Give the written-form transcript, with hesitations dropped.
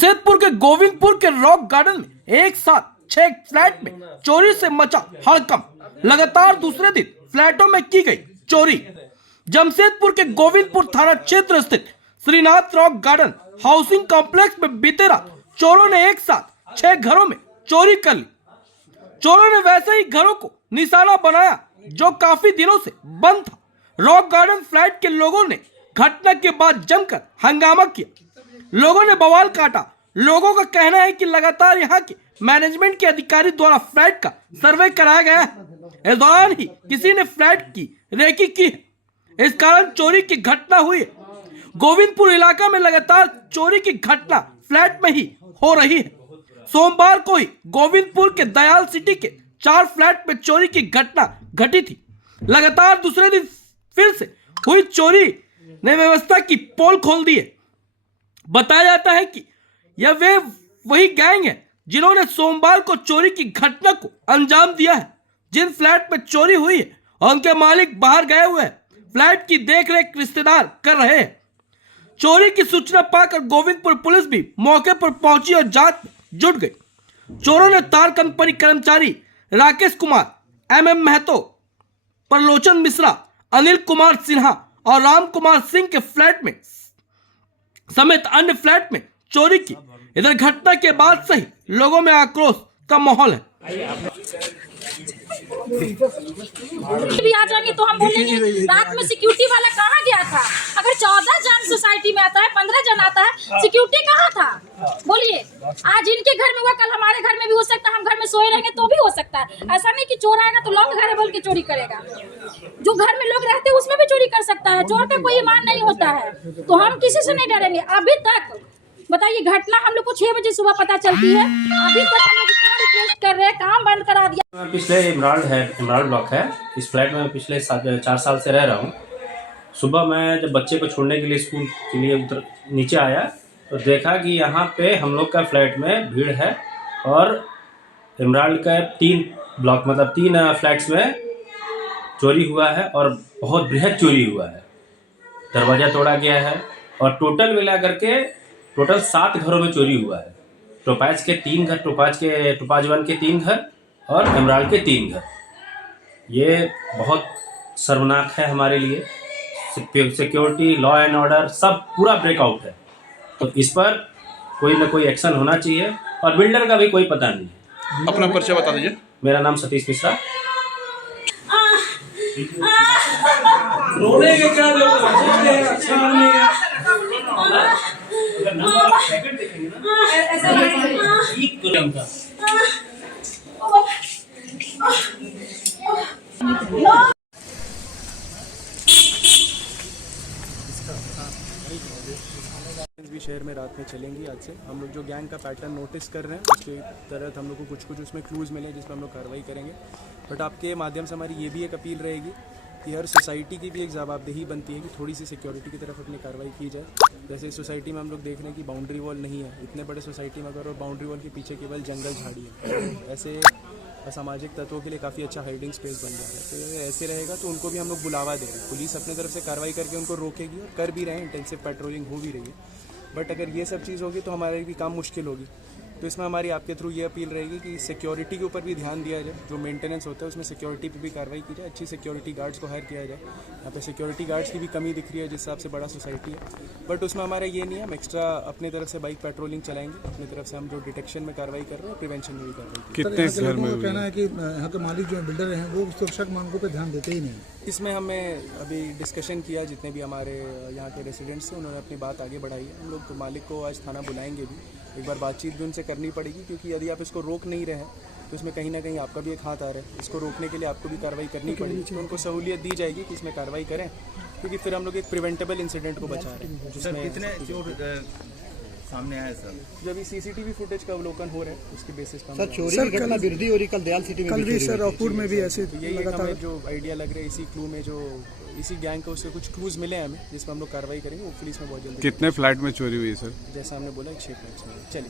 जमशेदपुर के गोविंदपुर के rock garden में एक साथ 6 फ्लैट में चोरी से मचा हड़कंप। लगातार दूसरे दिन फ्लैटों में की गई चोरी। जमशेदपुर के गोविंदपुर थाना क्षेत्र स्थित Shrinath rock garden housing complex में बीते रात चोरों ने एक साथ 6 घरों में चोरी कर ली। चोरों ने वैसे ही घरों को निशाना बनाया जो काफी दिनों से बंद था। रॉक गार्डन फ्लैट के लोगों ने घटना के बाद जमकर हंगामा किया। लोगों ने बवाल काटा। लोगों का कहना है कि लगातार यहां के मैनेजमेंट के अधिकारी द्वारा फ्लैट का सर्वे कराया गया है। इस दौरान ही किसी ने फ्लैट की रेकी की है। इस कारण चोरी की घटना हुई है। गोविंदपुर इलाका में लगातार चोरी की घटना फ्लैट में ही हो रही है। सोमवार को ही गोविंदपुर के दयाल सिटी के 4 फ्लैट में चोरी की घटना घटी थी। लगातार दूसरे दिन फिर से हुई चोरी ने व्यवस्था की पोल खोल दी है। बताया जाता है कि यह वे वही गैंग है जिन्होंने सोमवार को चोरी की घटना को अंजाम दिया है। जिन फ्लैट में चोरी हुई है और उनके मालिक बाहर गए हुए हैं, फ्लैट की देखरेख रिश्तेदार कर रहे हैं। चोरी की सूचना पाकर गोविंदपुर पुलिस भी मौके पर पहुंची और जांच में जुट गई। चोरों ने तार कंपनी कर्मचारी राकेश कुमार, MM महतो, प्रलोचन मिश्रा, अनिल कुमार सिन्हा और राम कुमार सिंह के फ्लैट में समेत अन्य फ्लैट में चोरी की। इधर घटना के बाद से ही लोगों में आक्रोश का माहौल है। भी आ जाएंगे तो हम बोलेंगे रात में सिक्योरिटी वाला कहाँ गया था? अगर 14 जन सोसाइटी में आता है, 15 जन आता है, सिक्योरिटी कहाँ था? बोलिए। आज इनके घर में हुआ, कल हमारे घर में भी हो सकता है। हम घर में सोए रहेंगे तो भी हो सकता है। ऐसा नहीं कि चोर आएगा तो लोग घर है बोल के चोरी करेगा। जो घर में लोग रहते हैं उसमें भी चोरी कर सकता है। चोर का कोई ईमान नहीं होता है, तो हम किसी से नहीं डरेंगे। अभी तक बताइए, घटना हम लोग को 6 बजे सुबह पता चलती है। अभी तक हम लोग इतना रिक्वेस्ट कर रहे हैं, काम बंद करा दिया। पिछले इमराल्ड ब्लॉक है। इस फ्लैट में पिछले 4 साल से रह रहा हूँ। सुबह मैं जब बच्चे को छोड़ने के लिए स्कूल के लिए नीचे आया तो देखा कि यहाँ पे हम लोग का फ्लैट में भीड़ है और इमराल्ड का 3 ब्लॉक मतलब 3 फ्लैट्स में चोरी हुआ है और बहुत बृहद चोरी हुआ है। दरवाज़ा तोड़ा गया है और टोटल मिला करके टोटल 7 घरों में चोरी हुआ है। टोपाज के 3 घर, टोपाज 1 के 3 घर और इमराल्ड के 3 घर। ये बहुत शर्मनाक है हमारे लिए। सिक्योरिटी, लॉ एंड ऑर्डर सब पूरा ब्रेकआउट है। तो इस पर कोई ना कोई एक्शन होना चाहिए और बिल्डर का भी कोई पता नहीं है। अपना परिचय बता दीजिए। मेरा नाम सतीश मिश्रा। रोने के क्या भी शहर में रात में चलेंगी। आज से हम लोग जो गैंग का पैटर्न नोटिस कर रहे हैं उसके तहत हम लोग को कुछ उसमें क्लूज़ मिले जिसमें हम लोग कार्रवाई करेंगे। बट आपके माध्यम से हमारी ये भी एक अपील रहेगी कि हर सोसाइटी की भी एक जवाबदेही बनती है कि थोड़ी सी सिक्योरिटी की तरफ अपनी कार्रवाई की जाए। जैसे इस सोसाइटी में हम लोग देख रहे हैं कि बाउंड्री वॉल नहीं है। इतने बड़े सोसाइटी में अगर और बाउंड्री वॉल के पीछे केवल जंगल झाड़ी है, ऐसे असामाजिक तत्वों के लिए काफ़ी अच्छा हाइडिंग स्पेस बन जा रहा है। तो ऐसे रहेगा तो उनको भी हम लोग बुलावा दे रहे हैं। पुलिस अपनी तरफ से कार्रवाई करके उनको रोकेगी और कर भी रहे हैं, इंटेंसिव पेट्रोलिंग हो भी रही है। बट अगर ये सब चीज़ होगी तो हमारे भी काम मुश्किल होगी। तो इसमें हमारी आपके थ्रू ये अपील रहेगी कि सिक्योरिटी के ऊपर भी ध्यान दिया जाए। जो मेंटेनेंस होता है उसमें सिक्योरिटी पे भी कार्रवाई की जाए। अच्छी सिक्योरिटी गार्ड्स को हायर किया जाए। यहाँ पे सिक्योरिटी गार्ड्स की भी कमी दिख रही है जिस हिसाब से बड़ा सोसाइटी है। बट उसमें हमारा ये नहीं है, हम एक्स्ट्रा अपनी तरफ से बाइक पेट्रोलिंग चलाएंगे। अपनी तरफ से हम जो डिटेक्शन में कार्रवाई कर रहे हैं, प्रिवेंशन में भी कार्रवाई। कितने घर में कहना है कि यहाँ के मालिक जो बिल्डर हैं वो सुरक्षा मांगों पर ध्यान देते ही नहीं। इसमें हमें अभी डिस्कशन किया, जितने भी हमारे यहाँ के रेसिडेंट्स हैं उन्होंने अपनी बात आगे बढ़ाई है। हम लोग मालिक को आज थाना बुलाएंगे भी, एक बार बातचीत भी उनसे करनी पड़ेगी क्योंकि यदि आप इसको रोक नहीं रहे हैं तो इसमें कहीं ना कहीं आपका भी एक हाथ आ रहा है। इसको रोकने के लिए आपको भी कार्रवाई करनी पड़ेगी। इसमें उनको सहूलियत दी जाएगी कि इसमें कार्रवाई करें क्योंकि फिर हम लोग एक प्रिवेंटेबल इंसिडेंट को बचा रहे हैं। जिसमें कितने चोर सामने आया सर? जो अभी CCTV फुटेज का अवलोकन हो रहा है उसके बेसिस पर सर चोरी की घटना बिरदी और कल दयाल सिटी में भी सर रॉकपुर में भी ऐसे यही हमें जो आइडिया लग रहा है इसी क्लू में, जो इसी गैंग को उससे कुछ क्लूज मिले हैं हमें जिस पर हम लोग कार्रवाई करेंगे। वो पुलिस में बहुत जल्दी। कितने फ्लैट में चोरी हुई है सर? जैसा हमने बोला 6 फ्लैट्स में। चलिए।